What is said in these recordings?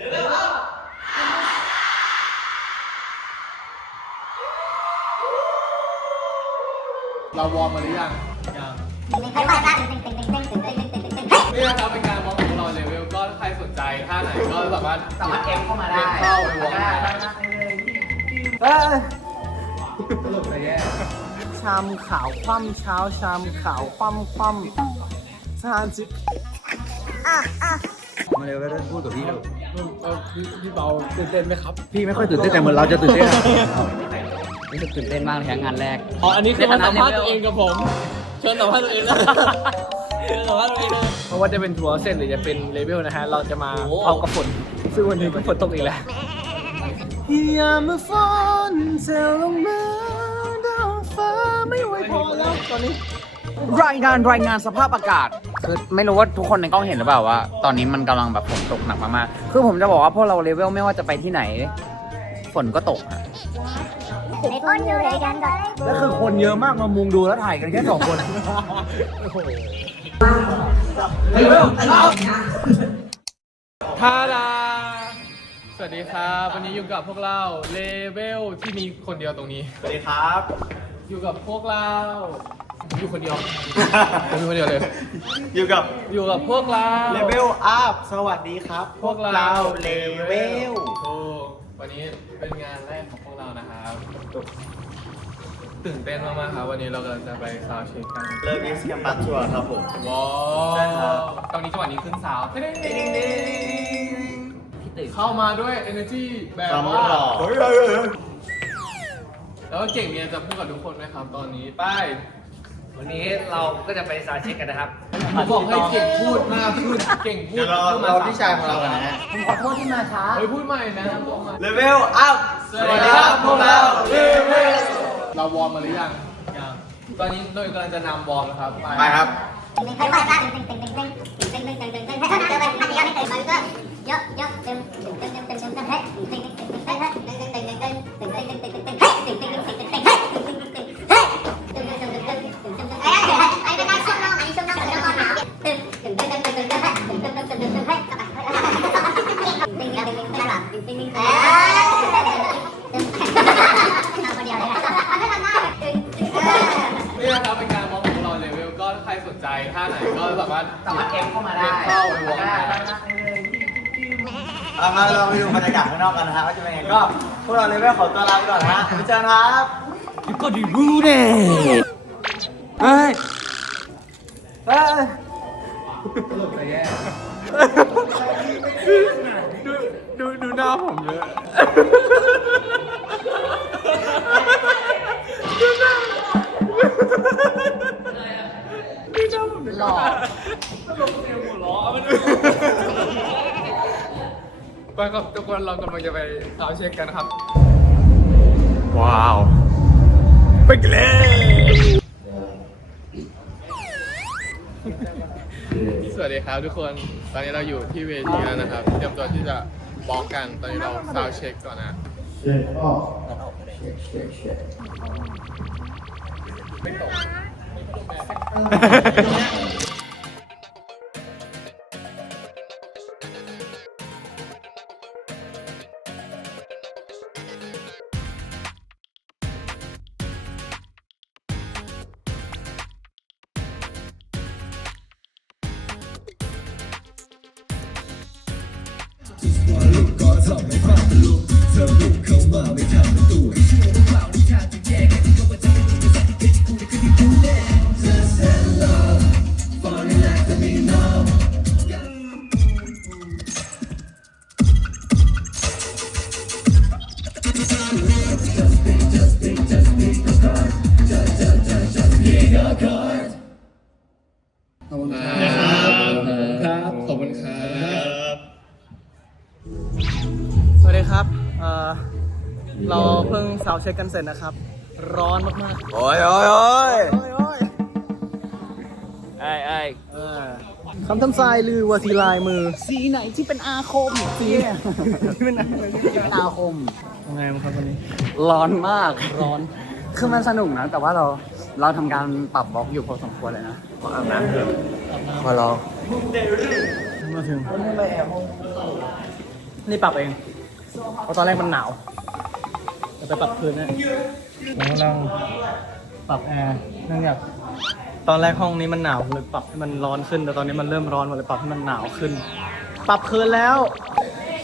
เราวอร์มมาหรือยังยังนี่นะครับเป็นการวอร์มของเราเลเวลก็ใครสนใจท่าไหนก็สามารถสามารถเอฟเข้ามาได้เข้าไปวอร์มได้เอ้ยตลกไปแย่ชามขาวคว่ำเช้าชามขาวคว่ำคว่ำชามจิมาเร็วแล้วพูดกับพี่ดูเออ พี่พี่เบาตื่นเต้นไหมครับพี่ไม่ค่อยตื่นเต้นแต่เหมือนเราจะตื่นเต้นอะรู้สึกตื่นเต้นมากเลยครับงานแรกอ๋ออันนี้คือมาในฐานะสัมภาษณ์เลเวลตัวเองกับผมเชิญสัมภาษณ์ตัวเองนะเชิญสัมภาษณ์ตัวเองนะเพราะว่าจะเป็นทัวร์เส้นหรือจะเป็นเลเวลนะฮะ เราจะมาพร้อมกับฝน ซึ่งวันนี้ก็ฝนตกอีกแล้วอย่ามาฝนเซลลงมาดาวฟ้าไม่ไหวพอแล้วตอนนี้ รายงานรายงานสภาพอากาศคือไม่รู้ว่าทุกคนในกล้องเห็นหรือเปล่าว่า ตอนนี้มันกำลังแบบฝนตกหนักมากๆคือผมจะบอกว่าพวกเราเลเวลไม่ว่าจะไปที่ไหน ฝนก็ตกอะแล้วคือคนเยอะมากมามุงดูแล้วถ่ายกันแค่สองคนทาดาสวัสดีครับ วันนี้อยู่กับพวกเราเลเวลที่มีคนเดียวตรงนี้ สวัสดีครับ อยู่กับพวกเรา อยู่คนเดียวอยู่คนเดียวเลย อยู่กับอยู่กับพวกเรา เลเวลอัพสวัสดีครับ พวกเราเลเวลถูกวันนี้เป็นงานแรกของพวกเรานะครับตื่นเต้นมากๆครับ วันนี้เรากำลังจะไปซาวด์เช็คกันเลิฟอิสแคมปัสชัวร์ครับผม ว้าใช่ครับตอนนี้จังหวะนี้ขึ้นซาวด์พี่ตื่นเข้ามาด้วย energy แบบความว่า หล่อ แล้วก็เก่งเนี่ยจะพูดกับทุกคนไหมครับ ตอนนี้ไป้าย วันนี้เราก็จะไปซาวเช็คกันนะครับ ผมบอกให้เก่งพูดมากขึ้นเก่งพูดเดี๋ยวเราพูดมเราพี่ชายของเรากันนะฮะผมขอโทษที่มาช้า เฮ้ยพูดใหม่นะบอกใหม่เลเวลอัพสวัสดีครับพวกเราเลเวลเราวอร์มมาหรือยังยังตอนนี้โดยกำลังจะนำวอร์มนะครับไปไปครับ กันครับก็ดีรู้เน่เฮ้ยเฮ้ยตลกแต่แย่ดูดูดูหน้าผมเลยหล่อไปครับทุกคนเรากำลังจะไปซาวด์เช็คกันครับ ว้าว ไปกันเลยสวัสดีครับทุกคน ตอนนี้เราอยู่ที่เวทีแล้วนะครับ เตรียมตัวที่จะบล็อกกัน ตอนนี้เราซาวด์เช็คก่อนนะ ขอบ เราเพิ่งซาวเช็คกันเสร็จนะครับ ร้อนมากๆโอ้ยโอ้ยโอ้ยโอ้ยโอ้ยไอ้ไอ้เออคำทำทรายลือว่าสีลายมือ สีไหนที่เป็นอาคมสีเนี่ยที่เป็นอาคมที่เป็นอาคมยังไงบ้างครับวันนี้ ร้อนมาก ร้อน คือมันสนุกนะ แต่ว่าเราเราทำการปรับบล็อกอยู่พอสมควรเลยนะ อาบน้ำเถอะขอลองมาถึงนี่ปรับเอง เพราะตอนแรกมันหนาวจะ ไปปรับคืนนะผมกำลังปรับแอร์เนื่องจากตอนแรกห้องนี้มันหนาวผมเลยปรับให้มันร้อนขึ้น แต่ตอนนี้มันเริ่มร้อนผมเลยปรับให้มันหนาวขึ้น ปรับคืนแล้ว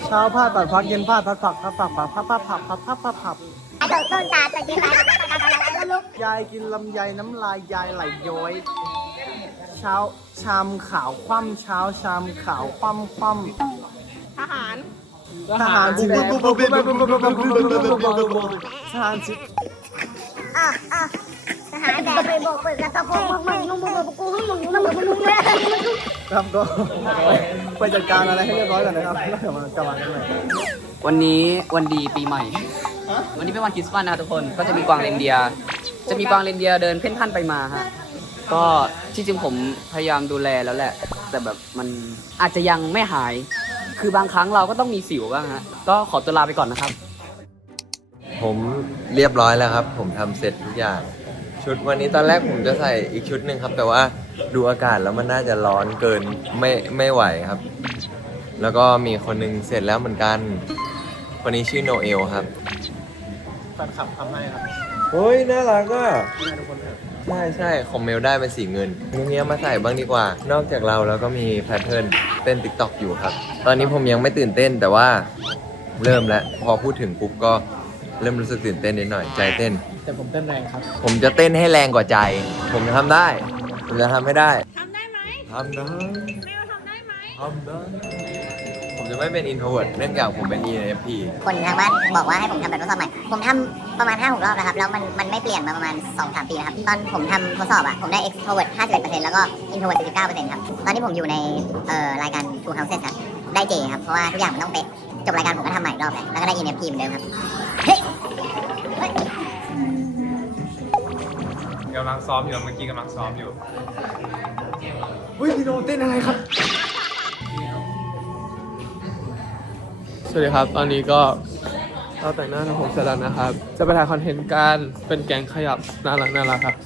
เช้าพาดปัดพักเย็นพาดพัดผักพัดผักผักพับพับผักพับพับพับผับต้นต้นตาตะกี้ตาตาตาตาตาลุกยายกินลำไยน้ำลายยายไหลย้อยเช้าชามขาวคว่ำเช้าชามขาวคว่ำคว่ำทหาร ทหารสิแดงทหารสิอะอะทหารแบบไปโบกไปกระตะโกนมึงมึงมึงมึงมึงกูมึงมึงมึงมึงมึงมึงครับก็ไปจัดการอะไรให้เรียบร้อยก่อนนะครับแล้วเดี๋ยวมากลับมากันใหม่วันนี้วันดีปีใหม่ วันนี้เป็นวันคริสต์มาสนะทุกคน ก็จะมีกวางเรนเดียร์ จะมีกวางเรนเดียร์เดินเพ่นพ่านไปมาฮะ ก็ที่จริงผมพยายามดูแลแล้วแหละ แต่แบบมันอาจจะยังไม่หาย คือบางครั้งเราก็ต้องมีสิวบ้างฮะ ก็ขอตัวลาไปก่อนนะครับ ผมเรียบร้อยแล้วครับ ผมทำเสร็จทุกอย่าง ชุดวันนี้ตอนแรกผมจะใส่อีกชุดหนึ่งครับ แต่ว่าดูอากาศแล้วมันน่าจะร้อนเกินไม่ไม่ไหวครับ แล้วก็มีคนหนึงเสร็จแล้วเหมือนกัน คนนี้ชื่อโนเอลครับแฟนคลับทำให้ครับเฮ้ยน่ารักอะ ใช่ใช่ของเมลได้เป็นสีเงินเนี้ยมาใส่บ้างดีกว่า นอกจากเราแล้วก็มีแพทเทิร์นเต้นติ๊กต็อกอยู่ครับ ตอนนี้ผมยังไม่ตื่นเต้นแต่ว่าเริ่มแล้วพอพูดถึงปุ๊บก็เริ่มรู้สึกตื่นเต้นนิดหน่อยใจเต้น แต่ผมเต้นแรงครับ ผมจะเต้นให้แรงกว่าใจ ผมจะทำได้ ผมจะทำให้ได้ทำได้ไหมทำได้แมวทำได้ไหม ทำได้ผม จะไม่เป็น introvert เนื่องจากผมเป็น ENFP คนทางบ้านบอกว่าให้ผมทำแบบทดสอบใหม่ ผมทำประมาณ 5 6 รอบแล้วครับ แล้วมันมันไม่เปลี่ยนมาประมาณ 2 3 ปีนะครับ ตอนผมทำทดสอบอะผมได้ extrovert 51%แล้วก็ introvert 49%ครับ ตอนที่ผมอยู่ในเอ่อรายการ Two Houses ครับ ได้เจครับ เพราะว่าทุกอย่างมันต้องเป๊ะ จบรายการผมก็ทำใหม่อีกรอบเลยแล้วก็ได้ ENFP เหมือนเดิมครับเฮ้ยเฮ้ยกำลังซ้อมอยู่เมื่อกี้กำลังซ้อมอยู่ส วัสดีครับ ตอนนี้ก็เราแต่งหน้าทำผมเสร็จแล้วนะครับ จะไปถ่ายคอนเทนต์การเป็นแกงขยับน่ารักน่ารักครับ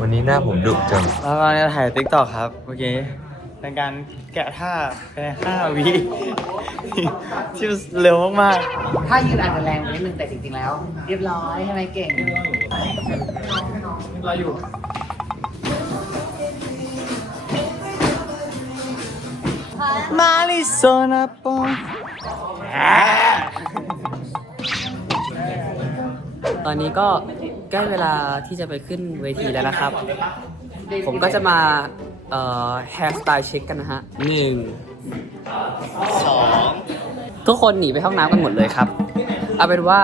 วันนี้หน้าผมดุจัง แล้วก็เนี่ยถ่ายติ๊กต็อกครับ เมื่อกี้ เป็นการแกะท่าภายใน5วิที่เร็วมากถ้ายืนอาจจะแรงไปนิดนึงแต่จริงๆแล้ว เรียบร้อยใช่ไหมเก่งเราอยู่ๆมาลิโซนาปองตอนนี้ก็ใกล้เวลาที่จะไปขึ้นเวทีแล้วนะครับ ผมก็จะมา เอ่อ hair style เช็คกันนะฮะหนึ่งสองทุกคนหนีไปห้องน้ำกันหมดเลยครับ เอาเป็นว่า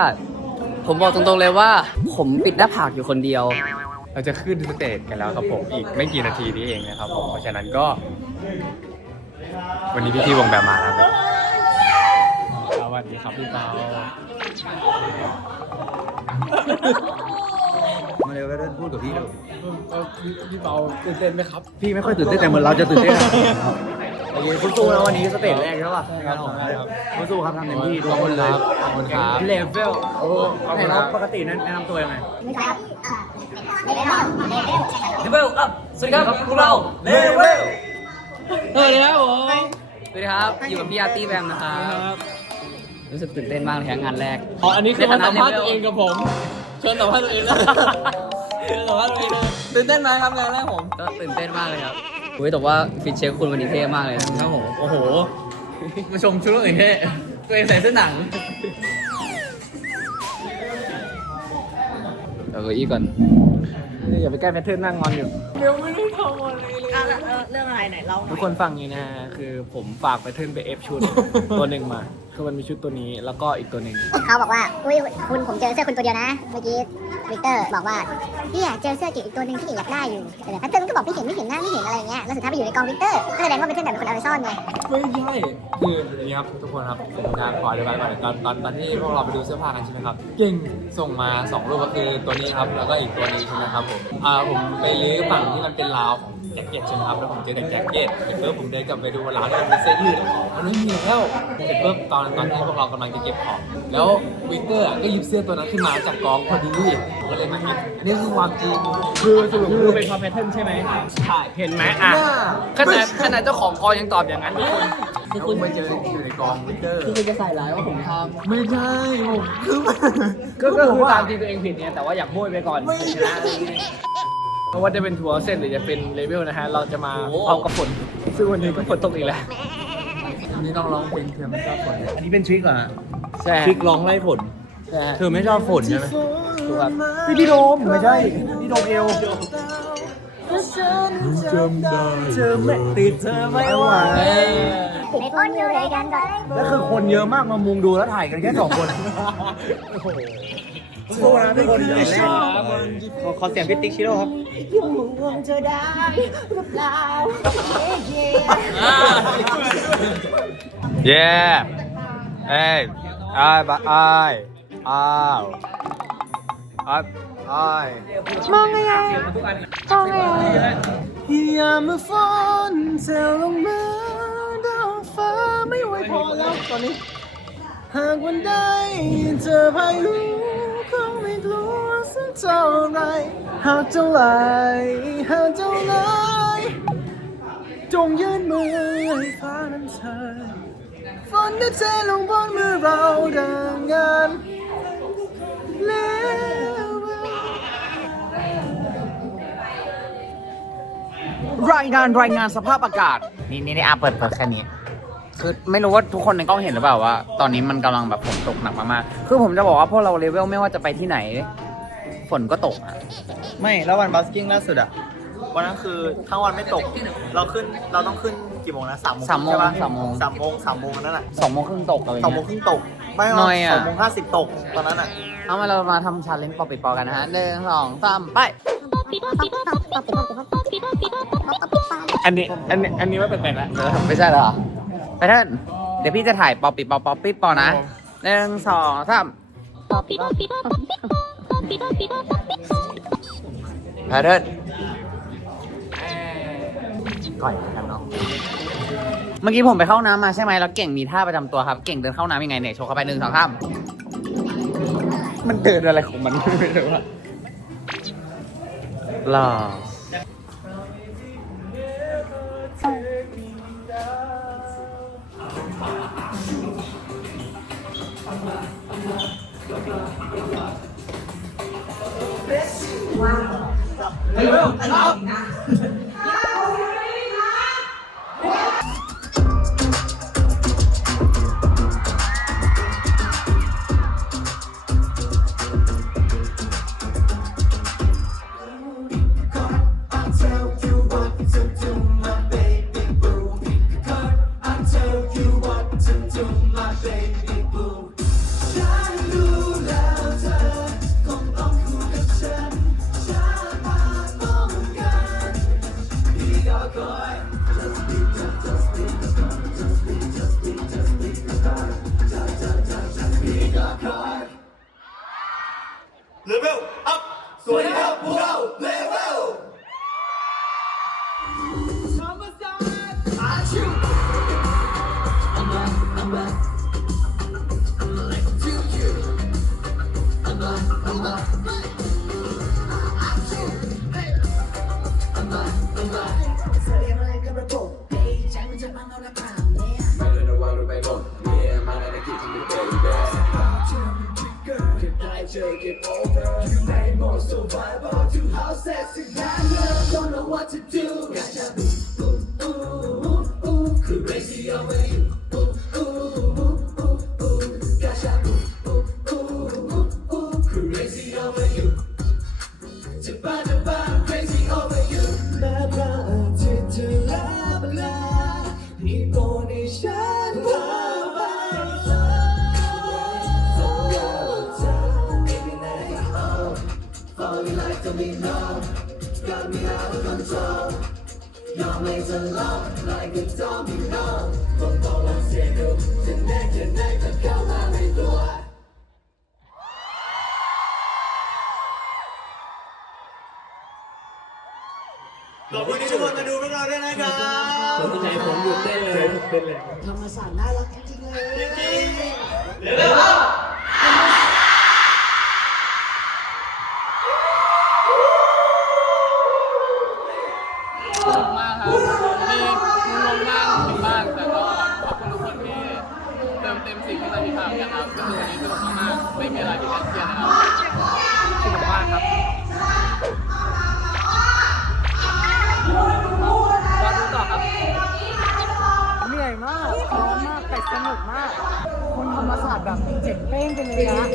ผมบอกตรงๆเลยว่า ผมปิดหน้าผากอยู่คนเดียว เราจะขึ้นสเตจกันแล้วครับผมอีกไม่กี่นาทีนี้เองนะครับผมเพราะฉะนั้นก็ วันนี้พี่ๆวงแบบมาแล้วครับสวัสดีครับพี่เปา มาเร็วก็ได้พูดกับพี่เร็วพี่เปาตื่นเต้นไหมครับ พี่ไม่ค่อยตื่นเต้นแต่เหมือนเราจะตื่นเต้นนะโอเคคุณสู้นะวันนี้สเตจแรกใช่ป่ะครับผมคุณสู้ครับทำเต็มที่ทุกคนเลยขอบคุณครับเลเวลโอ้ไหนเราปกติแนะนำตัวยังไงไม่ใช่ครับเลเวลเลเวลเลเวลอัพสวัสดีครับพวกเราเลเวลสวัสดีครับผมสวัสดีครับอยู่กับพี่อาร์ตี้แบมนะครับรู้สึกตื่นเต้นมากเลยครับงานแรกอ๋ออันนี้คือในมาฐานะสัมภาษณ์เลเวลตัวเองกับผม เชิญสัมภาษณ์ตัวเองนะเชิญสัมภาษณ์ตัวเองเลยตื่นเต้นไหมครับงานแรกผมก็ตื่นเต้นมากเลยครับเฮ้ยแต่ว่าฟิตเช็คคุณวันนี้เท่มากเลยนะครับผมโอ้โห มาชมชุดอื่นเท่ตัวเองใส่เสื้อหนังเอาเก้าอี้ก่อนนี่อย่าไปใกล้แพทเทิร์นนั่งงอนอยู่เรื่องอะไรไหนเราทุกคนฟังนี้นะฮะคือผมฝากแพทเทิร์นไปเอฟชุด ตัวหนึ่งมาคือมันมีชุดตัวนี้แล้วก็อีกตัวหนึ่งเขาบอกว่า อุ้ยคุณผมเจอเสื้อคุณตัวเดียวนะ เมื่อกี้วิกเตอร์บอกว่า พี่อะเจอเสื้อเก๋อีกตัวหนึ่งที่เก๋อยากได้อยู่แต่พัตเตอร์มันก็บอกพี่เห็นไม่เห็นหน้าไม่เห็นอะไรอย่างเงี้ย แล้วสุดท้ายไปอยู่ในกองวิกเตอร์ก็แสดงว่าเป็นเพื่อนแบบเป็นคนเอาไปซ่อนไง ไม่ใช่คืออย่างนี้ครับทุกคนครับผมงานขออธิบายก่อนตอนตอนตอนที่พวกเราไปดูเสื้อผ้ากันใช่ไหมครับเก่งส่งมาสองรูปก็คือตัวนี้ครับแล้วก็อีกตัวนี้ใช่ไหมครับผมอ่าผมไปรื้อฝั่งที่มันเป็นราวของแจ็คเก็ตใช่ไหมครับแล้วผมเจอแต่แจ็คเก็ตเสร็จปุ๊บผมเดินกลับไปดูร้านที่มันเป็นเสื้อยืดมันไม่มีแล้วเสร็จปุ๊บตอนตอนที่พวกเรากำลังจะเก็บของแล้ววิกเตอร์อะก็หยิบเสื้อตัวนั้นขึ้นมาจากกองพอดีผมก็เลยมาหยิบอันนี้คือความจริงคือสรุปคือเป็นคอมเพทเทิลใช่ไหมใช่เห็นไหมอะขนาดขนาดเจ้าของกองยังตอบอย่างนั้นทุกคนคือคุณมาเจออยู่ในกองวิกเตอร์คือจะใส่ร้ายว่าผมทไม่ใช่ผมคือก็ก็คือตามจริงตัวเองผิดเนี่ยแต่ว่าอยากโบยไปก่อนชนะอะ ไรอย่างเงี้ยไม่ว่าจะเป็นทัวร์เส้นหรือจะเป็นเลเวลนะฮะ เราจะมาพร้อมกับฝนซึ่งวันนี้ก็ฝนตกอีกแล้วำนี่ต้องร้องเพลงเพื่อไม่ชอบฝนอันนี้เป็นทริคเหรอใช่คลิกร้องไล่ฝนใช่เธอไม่ชอบฝนใช่ไหมถูกครับพี่พี่โดมไม่ใช่พี่โดมเอลเธอไม่ติดเธอไม่ไหวในต้นอยู่ด้วยกันก่อนแล้วคือคนเยอะมากมามุงดูแล้วถ่ายกันแค่สองคนโอ้ นะทุกคนเห็นแล้วขอขอเสียงพี่ติ๊กชิโร่ครับเย้เอ้ยไอ้บะไอ้อ้าวไอ้ไอ้ยามเมื่อฝนเซลลงมาดาวฟ้าไม่ไหวพอแล้วตอนนี้ หากวันใดเจอพายุคงไม่กลัว สักเท่าไรหากเจ้าไหลหากเจ้าไหลจงยื่นมือให้ฟ้านั้นเธอฝนได้เทลงบนมือเราดังงานแล้วรายงานรายงานสภาพอากาศ นี่นี่นี่อาเปิดเปิดแค่นี้ คือไม่รู้ว่าทุกคนในกล้องเห็นหรือเปล่าว่า ตอนนี้มันกำลังแบบฝนตกหนักมากๆคือผมจะบอกว่าพวกเราเลเวลไม่ว่าจะไปที่ไหน ฝนก็ตกอะไม่ แล้ววันบัสกิ้งล่าสุดอะวันนั้นคือทั้งวันไม่ตก เราขึ้นเราต้องขึ้นกี่โมงนะสามโมงสามโมงใช่ปะสามโมงสามโมงสามโมงนั่นแหละสองโมงครึ่งตกอะไรสองโมเงี้งย ครึ่งตก ไม่หน่อยอะ สองโมงห้าสิบตกตอนนั้นอะเอามาเรามาทำชาเลนจ์ปอปิดปอกันนะฮะหนึ่งสองสามไป อันนี้ อันนี้ อันนี้ว่าแปลกๆแล้วไม่ใช่เหรอไปเถินเดี๋ยวพี่จะถ่ายปอปิดปอปอปิดปอนะหนึ่งสองสาม แพทเทิร์นก่อยกันเนาะเมื่อกี้ผมไปเข้าน้ำมาใช่ไหมแล้วเก่งมีท่าประจำตัวครับ เก่งเดินเข้าน้ำยังไงเนี่ยโชว์เข้าไปหนึ่งสองสามมันเดินอะไรของมันไม่รู้อะหล่อ อ crazy over you แม้พระอาทิตย์จะลาบลาพี่โปรดให้ฉันพาไปสัญญาว่าจะไม่ไปไหน oh you like got me out of control You're made to love like a domino. Don't say no ดูพวกเราด้วยนะครับใจผมหยุดเต้นเลยเต้นเลยธรรมศาสตร์น่ารักจริงๆเลยส สนุกมาก คนธรรมศาสตร์แบบเจ็บเป้งไปเลยนะ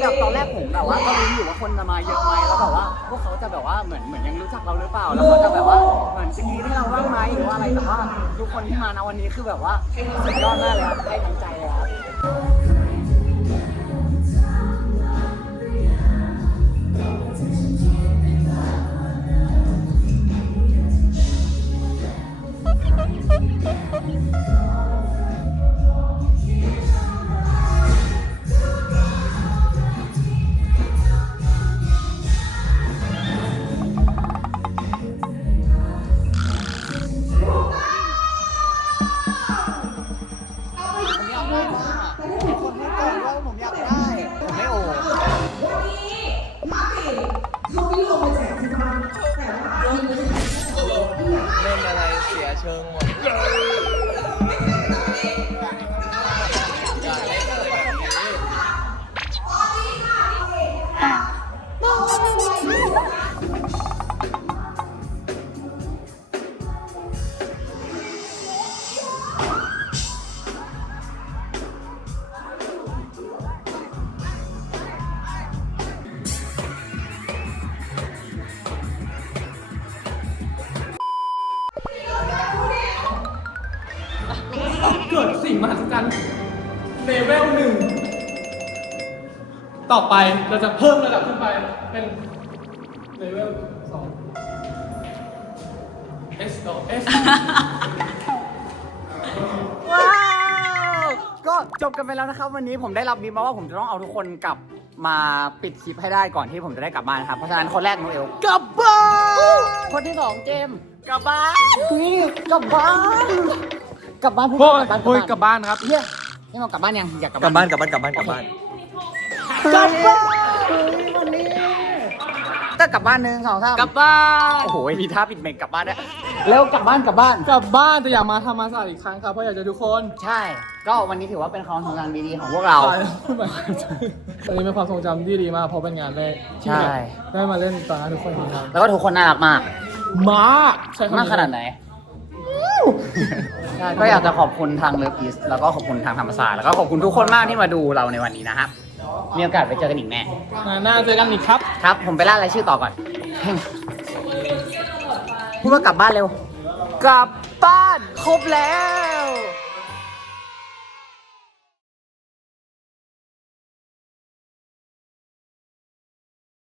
แบบตอนแรกผมแบบว่าก็ลุ้อยู่ว่าคนจะมาเยอะไหมแล้วแบบว่าพวกเขาจะแบบว่าเหมือนเหมือนยังรู้จักเราหรือเปล่า แล้วเขาจะแบบว่าเหมือนจะกรีดให้เราบ้างไหมหรือว่าอะไรแต่ว่าทุกคนที่มานะวันนี้คือแบบว่าสุดยอดมากเลยครับให้ทั้งใจเลยครับ ต่อไปเราจะเพิ่มระดับขึ้นไปเป็นเลเวลสอง S ต่อ S ว้าวก็จบกันไปแล้วนะครับ วันนี้ผมได้รับบีบมาว่าผมจะต้องเอาทุกคนกลับมาปิดคลิปให้ได้ก่อนที่ผมจะได้กลับบ้านครับ เพราะฉะนั้นคนแรกโนเอลกลับบ้านคนที่สองเจมส์กลับบ้านนี่กลับบ้านกลับบ้านพูดโอ้ยกลับบ้านโอ้ยกลับบ้านครับเฮียนี่มากลับบ้านยังอยากกลับกลับบ้านกลับบ้านกลับบ้านกลับบ้านกลับบ้าน วันนี้ก็กลับบ้านหนึ่งสองสามกลับบ้าน โอ้โห มีท่าปิดเมกกลับบ้านด้วยแล้วกลับบ้านกลับบ้าน กลับบ้านแต่อยากมาธรรมศาสตร์อีกครั้งครับเพราะอยากเจอทุกคน ใช่ ก็วันนี้ถือว่าเป็นความทรงจำดีๆของพวกเราอันนี้เป็นความทรงจำที่ดีมากเพราะเป็นงานแรกที่ใช่แบบได้มาเล่นตอนนั้นทุกคนทีครับแล้วก็ทุกคนน่ารักมาก มากใช่คำ มากขนาดไหน ใช่ ก็อยากจะขอบคุณทางเลิฟอีสแล้วก็ขอบคุณทางธรรมศาสตร์แล้วก็ขอบคุณทุกคนมากที่มาดูเราในวันนี้นะครับ มีโอกาสไปเจอกันอีกแน่งานหน้าเจอกันอีกครับ ครับ ผมไปล่ารายชื่อต่อก่อน พูดว่ากลับบ้านเร็ว กลับบ้านครบแล้ว